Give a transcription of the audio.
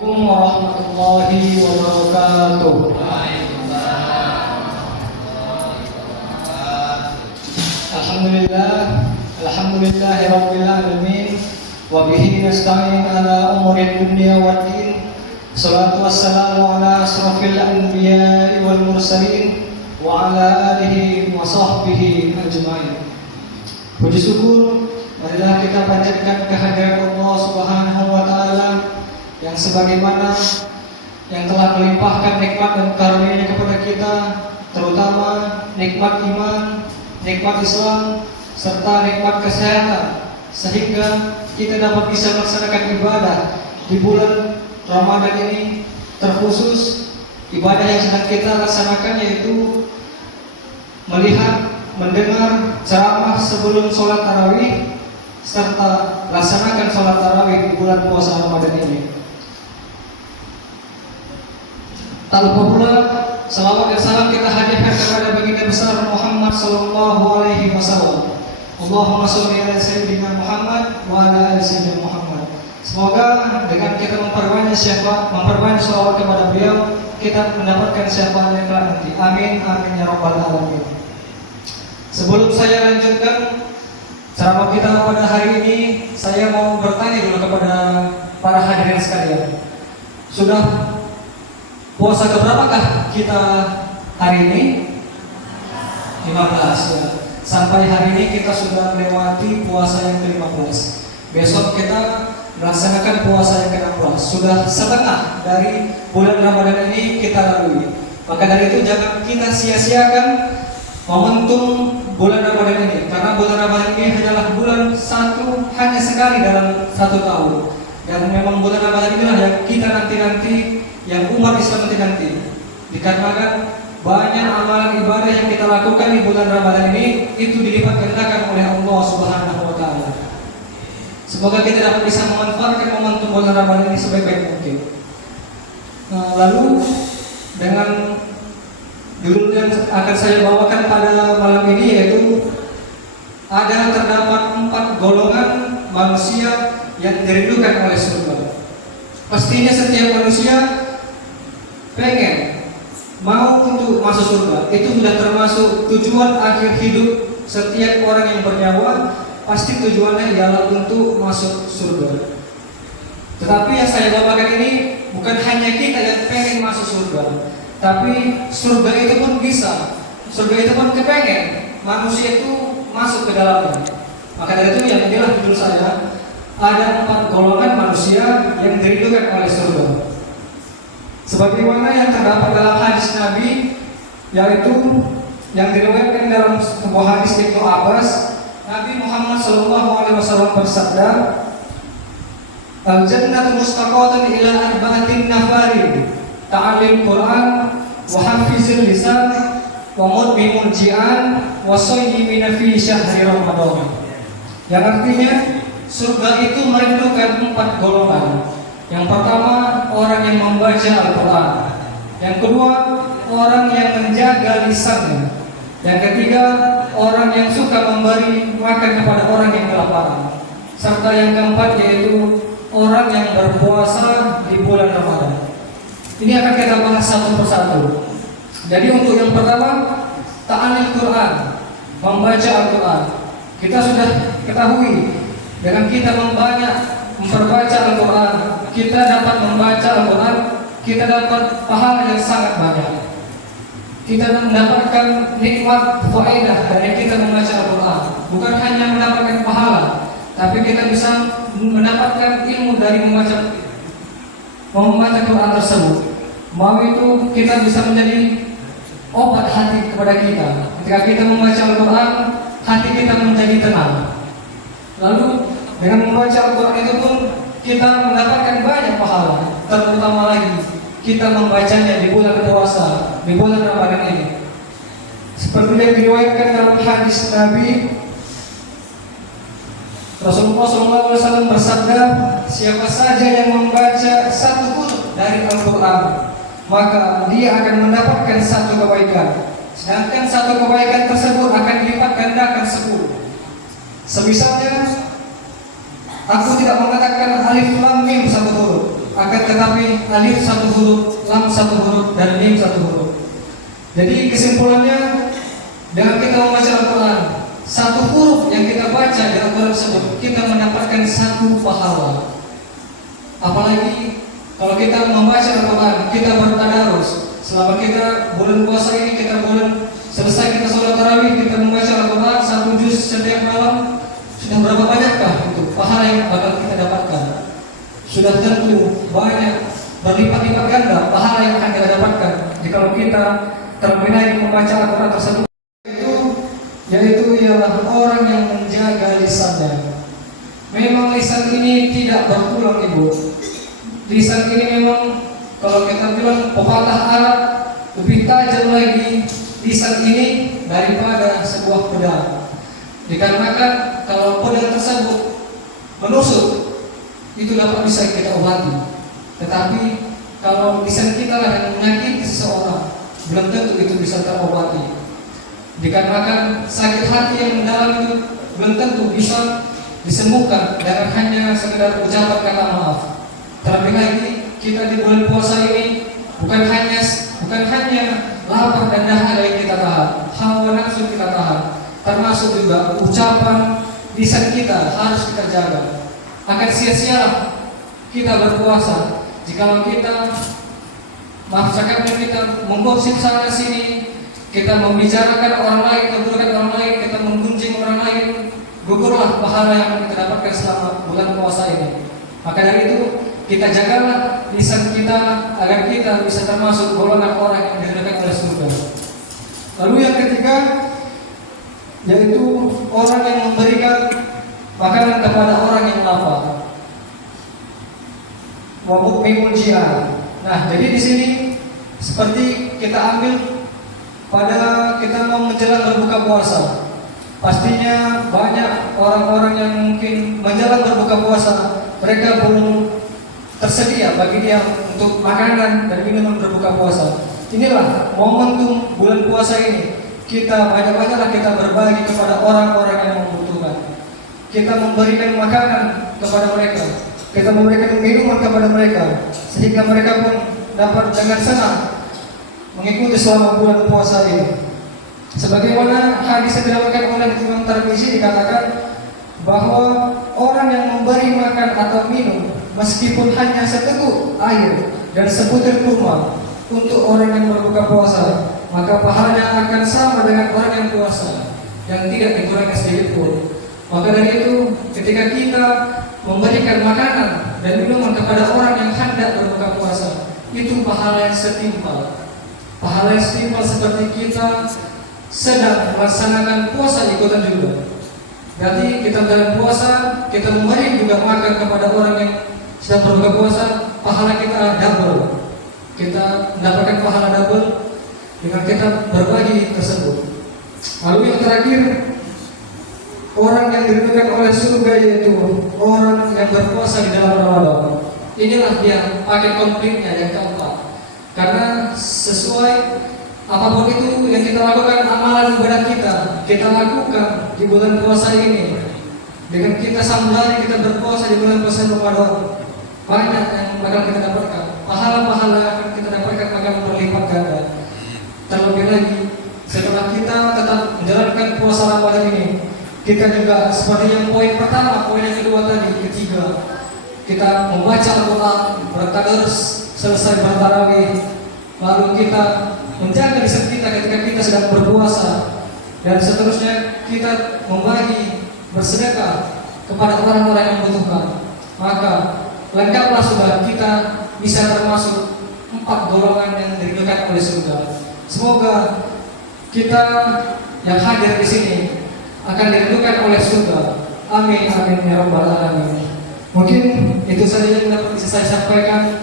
Assalamualaikum warahmatullahi wabarakatuh. Alhamdulillahirabbil alamin wa bihi nasta'in ala umuri dunya waddin. Shalatu wassalamu ala asrofil anbiya'i wal mursalin wa ala alihi wa sahbihi ajma'in. Puji syukur marilah kita panjatkan kehadirat Allah Subhanahu wa taala yang sebagaimana yang telah melimpahkan nikmat dan karunia-Nya kepada kita, terutama nikmat iman, nikmat Islam, serta nikmat kesehatan, sehingga kita dapat bisa melaksanakan ibadah di bulan Ramadan ini. Terkhusus ibadah yang sedang kita laksanakan yaitu melihat, mendengar ceramah sebelum sholat tarawih, serta laksanakan sholat tarawih di bulan puasa Ramadan ini. Tak lupa pula salawat dan salam kita hadirkan kepada baginda besar Muhammad sallallahu alaihi wasallam. Allahumma sholli ala sayyidina Muhammad wa ala ali sayyidina Muhammad. Semoga dengan kita memperbanyak salawat kepada beliau, kita mendapatkan syafaat yang kelak nanti. Amin amin ya rabbal alamin. Sebelum saya lanjutkan ceramah kita pada hari ini, saya mau bertanya dulu kepada para hadirin sekalian. Sudah puasa keberapakah kita hari ini? 15 ya. Sampai hari ini kita sudah melewati puasa yang ke-15. Besok kita melaksanakan puasa yang ke-16. Sudah setengah dari bulan Ramadan ini kita lalui. Maka dari itu jangan kita sia-siakan momentum bulan Ramadan ini, karena bulan Ramadan ini hanyalah bulan satu, hanya sekali dalam satu tahun. Dan memang bulan Ramadan inilah yang kita nanti-nanti, yang umat Islam nanti dikarenakan banyak amalan ibadah yang kita lakukan di bulan Ramadan ini itu dilipat gandakan oleh Allah Subhanahu wa taala. Semoga kita dapat bisa memanfaatkan momentum bulan Ramadan ini sebaik-baik mungkin. Lalu dengan judul yang akan saya bawakan pada malam ini yaitu terdapat 4 golongan manusia yang dirindukan oleh surga. Pastinya setiap manusia pengen mau untuk masuk surga. Itu sudah termasuk tujuan akhir hidup setiap orang yang bernyawa. Pasti tujuannya ialah untuk masuk surga. Tetapi yang saya bawakan ini bukan hanya kita yang pengen masuk surga, tapi surga itu pun bisa, surga itu pun kepengen manusia itu masuk ke dalamnya. Maka dari itu yang inilah judul saya, ada 4 golongan manusia yang dirindukan oleh surga. Sebagaimana yang terdapat dalam hadis Nabi, yaitu yang diriwayatkan dalam sebuah hadis Ibnu Abbas, Nabi Muhammad SAW bersabda, "Al-jannatu mustaqatan ila arba'atin nafarin, ta'alim Quran, wa hafizil lisan, wa mudbimul ji'an, wa sayyimina fi syahri Ramadan." Yang artinya surga itu merindukan 4 golongan. Yang pertama, orang yang membaca Al-Quran. Yang kedua, orang yang menjaga lisannya. Yang ketiga, orang yang suka memberi makan kepada orang yang kelaparan. Serta yang keempat yaitu orang yang berpuasa di bulan Ramadan. Ini akan kita bahas satu persatu. Jadi untuk yang pertama, ta'alim Quran, membaca Al-Quran. Kita sudah ketahui dengan kita memperbaca Al-Quran, kita dapat membaca Al-Quran, kita dapat pahala yang sangat banyak. Kita mendapatkan nikmat faedah dari kita membaca Al-Quran. Bukan hanya mendapatkan pahala, tapi kita bisa mendapatkan ilmu dari membaca Quran tersebut. Mau itu kita bisa menjadi obat hati kepada kita. Ketika kita membaca Al-Quran, hati kita menjadi tenang. Lalu dengan membaca Al-Quran itu pun kita mendapatkan banyak pahala. Terutama lagi kita membacanya di bulan puasa, di bulan Ramadan ini. Seperti yang diriwayatkan dalam hadis Nabi, Rasulullah SAW bersabda, "Siapa saja yang membaca 1 huruf dari Al-Quran, maka dia akan mendapatkan 1 kebaikan. Sedangkan 1 kebaikan tersebut akan dilipat gandakan 10. Semisalnya, aku tidak mengatakan alif lam mim 1 huruf, akan tetapi alif satu huruf, lam satu huruf, dan mim satu huruf. Jadi kesimpulannya, dengan kita membaca Al-Quran, satu huruf yang kita baca di Al-Quran tersebut, kita mendapatkan satu pahala. Apalagi kalau kita membaca Al-Quran, kita bertadarus. Selama kita bulan puasa ini, kita bulan selesai kita sholat tarawih, kita membaca Al-Quran satu juz setiap malam, sudah berapa banyakkah itu pahala yang bakal kita dapatkan? Sudah tentu banyak, berlipat-lipat ganda pahala yang akan kita dapatkan jika kita terlebih lagi membaca Al-Quran tersebut. Yaitu ialah orang yang menjaga lisannya. Memang lisan ini tidak berulang, Ibu. Lisan ini memang, kalau kita bilang pepatah Arab, lebih tajam lagi lisan ini daripada sebuah pedang. Dikarenakan kalau pedang tersebut menusuk, itu dapat bisa kita obati. Tetapi kalau lisan kita lah yang menyakiti seseorang, belum tentu itu bisa terobati. Dikarenakan sakit hati yang mendalam itu belum tentu bisa disembuhkan dengan hanya sekedar ucapan kata maaf. Terlebih lagi kita di bulan puasa ini bukan hanya lapar dan dahaga yang kita tahan, hawa nafsu kita tahan, termasuk juga ucapan lisan kita harus kita jaga. Akan sia-sia kita berpuasa jika kita cakapnya kita menggosip sana sini, kita membicarakan orang lain, keburukan orang lain, kita menggunjing orang lain, gugurlah pahala yang kita dapatkan selama bulan puasa ini. Maka dari itu kita jagalah lisan kita agar kita bisa termasuk golongan orang yang diridhoi oleh surga. Lalu yang ketiga, yaitu orang yang memberikan makanan kepada orang yang lapar. Wa mut'imul ji'an. Nah, jadi di sini seperti kita ambil pada kita mau menjelang berbuka puasa. Pastinya banyak orang-orang yang mungkin menjelang berbuka puasa, mereka belum tersedia bagi dia untuk makanan dan minuman berbuka puasa. Inilah momentum bulan puasa ini. Kita banyak-banyaklah kita berbagi kepada orang-orang yang membutuhkan. Kita memberikan makanan kepada mereka, kita memberikan minuman kepada mereka, sehingga mereka pun dapat dengan senang mengikuti selama bulan puasa ini. Sebagaimana hadis yang diriwayatkan oleh Imam Tirmizi dikatakan bahwa orang yang memberi makan atau minum meskipun hanya seteguk air dan sebutir kurma untuk orang yang berbuka puasa, maka pahalanya akan sama dengan orang yang puasa yang tidak dikurangi sedikit pun. Maka dari itu, ketika kita memberikan makanan dan minuman kepada orang yang hendak berbuka puasa, itu pahala yang setimpal. Pahala yang setimpal seperti kita sedang melaksanakan puasa ikutan juga. Berarti kita dalam puasa, kita memberi juga makan kepada orang yang sedang berbuka puasa, pahala kita double. Kita mendapatkan pahala double dengan kita berbagi tersebut. Lalu yang terakhir, orang yang diridhoi oleh surga yaitu orang yang berpuasa di dalam Ramadan. Inilah yang paket konfliknya yang keempat. Karena sesuai apapun itu yang kita lakukan, amalan ibadah kita lakukan di bulan puasa ini. Dengan kita sambari kita berpuasa di bulan puasa Ramadan, banyak yang bakal kita dapatkan. Pahala-pahala akan kita dapatkan akan berlipat ganda. Terlebih lagi setelah kita tetap menjalankan puasa Ramadan ini, kita juga seperti yang poin pertama, poin yang kedua tadi, ketiga, kita membaca Al-Quran, bertadarus, selesai bertarawih, lalu kita menjaga lisan kita ketika kita sedang berpuasa, dan seterusnya kita membagi, bersedekah kepada orang-orang yang membutuhkan. Maka lengkaplah sudah kita bisa termasuk 4 golongan yang diridhoi oleh surga. Semoga kita yang hadir di sini akan diridhoi oleh surga. Amin amin ya rabbal alamin. Mungkin itu saja yang dapat bisa saya sampaikan.